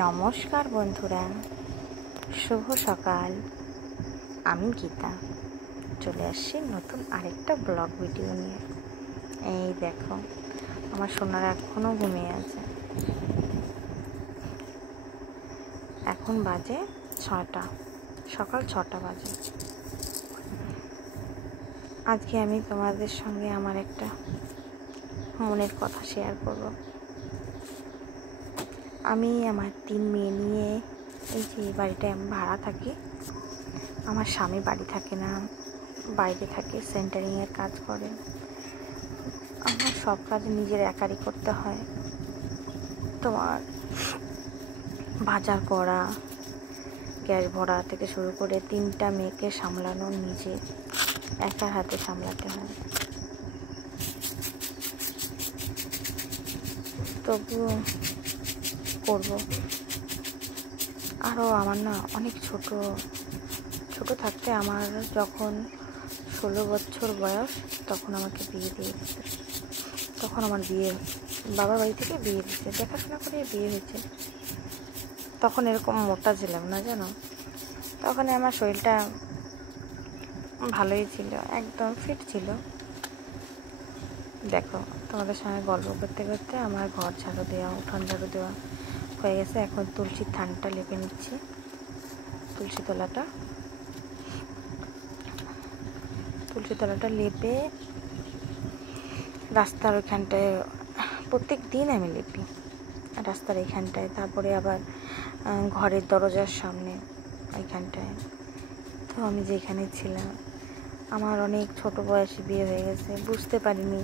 নমস্কার বন্ধুরা, শুভ সকাল। আমি গীতা চলে আসছি নতুন আরেকটা ব্লগ ভিডিও নিয়ে। এই দেখো, আমার সোনারা এখনও ঘুমিয়ে আছে। এখন বাজে 6টা, সকাল 6টা বাজে। আজকে আমি তোমাদের সঙ্গে আমার একটা মনের কথা শেয়ার করব। আমি আমার 3 মেয়ে নিয়ে এই যে বাড়িটায় আমি ভাড়া থাকি। আমার স্বামী বাড়ি থাকে না, বাইরে থাকে, সেন্টারিংয়ের কাজ করে। আমার সব কাজ নিজের একারই করতে হয়। তোমার বাজার করা, গ্যাস ভরা থেকে শুরু করে 3টা মেয়েকে সামলানো নিজে একার হাতে সামলাতে হয়। তবুও করব। আরও আমার না অনেক ছোট থাকতে, আমার যখন 16 বছর বয়স, তখন আমাকে বিয়ে দিয়ে দিতে। তখন আমার বাবার বাড়ি থেকে বিয়ে দিচ্ছে, দেখাশোনা করে বিয়ে হয়েছে। তখন এরকম মোটা ছিলাম না, জানো। তখন আমার শরীরটা ভালোই ছিল, একদম ফিট ছিল। দেখো, তোমাদের সঙ্গে গল্প করতে করতে আমার ঘর ঝাড়ু দেওয়া, উঠোন ঝাড়ু দেওয়া হয়ে গেছে। এখন তুলসীর থানটা লেপে নিচ্ছি, তুলসী তলাটা লেপে রাস্তার ওইখানটায় প্রত্যেক দিন আমি লেপি, রাস্তার এইখানটায়। তারপরে আবার ঘরের দরজার সামনে ওইখানটায়। তো আমি যেখানে ছিলাম, আমার অনেক ছোট বয়সে বিয়ে হয়ে গেছে, বুঝতে পারিনি।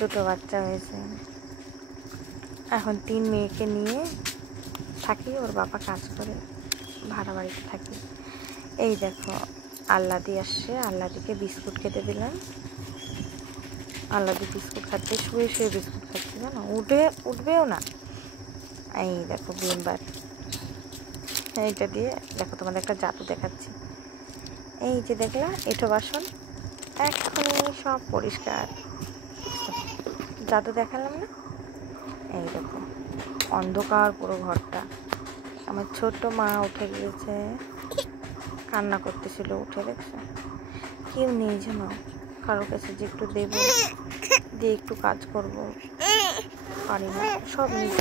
দুটো বাচ্চা হয়েছে। এখন 3 মেয়েকে নিয়ে থাকি। ওর বাবা কাজ করে, ভাড়া বাড়িতে থাকি। এই দেখো, আল্লাদি আসছে, আল্লাদিকে বিস্কুট খেতে দিলাম। আল্লাদি বিস্কুট খাচ্ছে, শুয়ে শুয়ে বিস্কুট খাচ্ছে, জানো। উঠবেও না। এই দেখো বিমবার, এইটা দিয়ে দেখো তোমাদের একটা জাদু দেখাচ্ছি। এই যে দেখলা, এঁঠো বাসন এখনই সব পরিষ্কার। জাদু দেখালাম না? এই দেখো, অন্ধকার পুরো ঘরটা। আমার ছোট মা উঠে গিয়েছে, কান্না করতেছিল উঠে, দেখছো। কেউ নেই যেন কারোর কাছে যে একটু দেবো, দিয়ে একটু কাজ করবো, পারি না। সব নিজে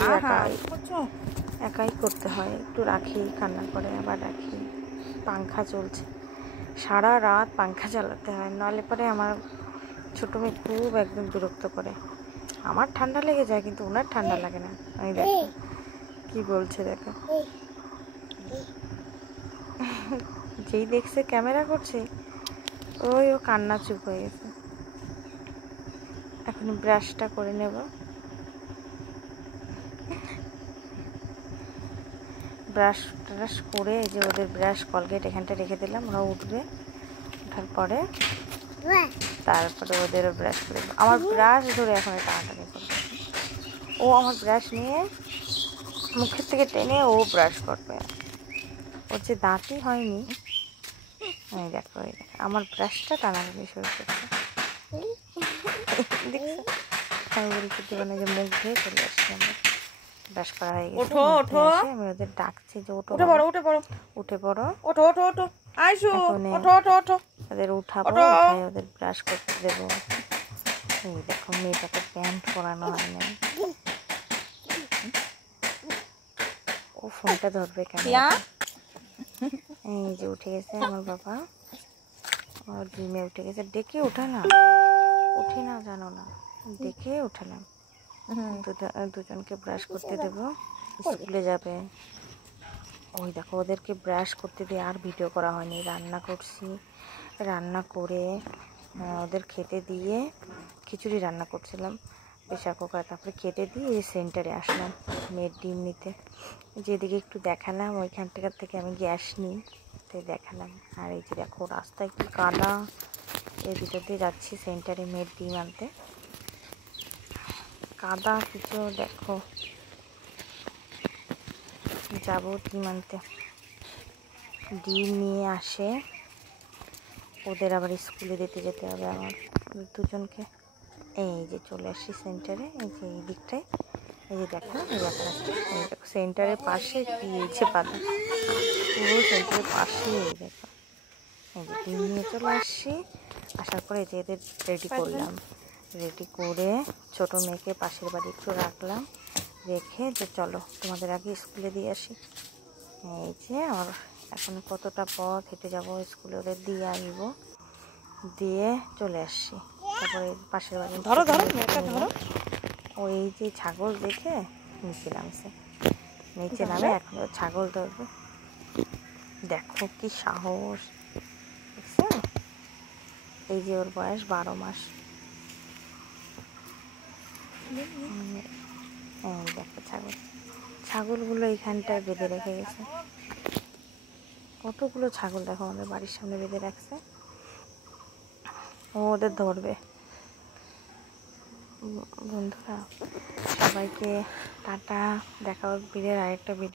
একাই করতে হয়। একটু রাখি, কান্না করে আবার রাখি। পাংখা চলছে, সারা রাত পাংখা চালাতে হয়, নাহলে পরে আমার ছোটো মেয়ে খুব একদম বিরক্ত করে। আমার ঠান্ডা লেগে যায়, কিন্তু ওনার ঠান্ডা লাগে না। আমি দেখো কি বলছে, দেখো। যেই দেখছে ক্যামেরা করছে, ও কান্না চুপ হয়ে গেছে। এখন ব্রাশটা করে নেব। ব্রাশ করে, এই যে ওদের ব্রাশ কলগেট এখানটা রেখে দিলাম। ওরা উঠবে, ওঠার পরে তারপরে ওদেরও ব্রাশ করে দেবো। আমার ব্রাশ ধরে এখন টানাটানি করবে। ও আমার ব্রাশ নিয়ে মুখের থেকে টেনে ও ব্রাশ করবে। ওর যে দাঁতই হয়নি। এই দেখো, আমার ব্রাশটা টানাটানি শুরু করছে, দেখছো। আমি বলছি জীবনে যে মুখ ধুয়ে চলে আসছি, আমরা ব্রাশ করা হয়ে গেছে। আমি ওদের ডাকছি যে উঠে পড়ো। ওদের উঠাবো, উঠাই ওদের ব্রাশ করতে দেবো। এই দেখো, মেয়েটাকে প্যান্ট পরানো হয় না। ও ফোনটা ধরবে কেন? এই যে উঠে গেছে আমার বাবা, আমার জিমে উঠে গেছে। ডেকে উঠে না, জানো না, ডেকে উঠালাম। দুজনকে ব্রাশ করতে দেবো, স্কুলে যাবে। ওই দেখো, ওদেরকে ব্রাশ করতে দিয়ে আর ভিডিও করা হয়নি। রান্না করছি, রান্না করে ওদের খেতে দিয়ে, খিচুড়ি রান্না করছিলাম প্রেশার কুকার। তারপরে খেতে দিয়ে সেন্টারে আসলাম মেয়ের ডিম নিতে। যেদিকে একটু দেখালাম, ওইখান থেকে আমি গ্যাস নিই, তাই দেখালাম। আর এই যে দেখো, রাস্তায় কি কাদা, এর ভিতর দিয়ে যাচ্ছি সেন্টারে মেয়ের ডিম আনতে। কাদা কিছু, দেখো যাবো ডিম আনতে। ডিম নিয়ে আসে, ওদের আবার স্কুলে দিতে যেতে হবে আমার দুজনকে। এই যে চলে আসি সেন্টারে, এই যে এই দিকটায় এই যে দেখো, এই দেখো সেন্টারের পাশে কি ইচ্ছে পাতা, পুরো সেন্টারের পাশে। এই দেখো, এই যে ডিম নিয়ে চলে আসছি। আসার পরে এই যে এদের রেডি করলাম, রেডি করে ছোটো মেয়েকে পাশের বাড়ি একটু রাখলাম, রেখে যে চলো তোমাদের আগে স্কুলে দিয়ে আসি। এই যে আমার এখন কতটা পথ হেঁটে যাবো, স্কুলে ওদের দিয়ে আসবো, দিয়ে চলে আসছি। তারপরে পাশের বাড়ি ধরো ধরো, ও এই যে ছাগল দেখে নিচে নামছে, নিচে নামে এখন ছাগল ধরবে। দেখো কি সাহস, দেখছো? এই যে ওর বয়স 12 মাস। এই দেখো ছাগলগুলো এইখানটায় বেঁধে রেখে গেছে। কতগুলো ছাগল দেখো আমাদের বাড়ির সামনে বেঁধে রাখছে, ও ওদের ধরবে। বন্ধুরা সবাইকে টাটা, দেখা হবে আরেকটা ভিডিও।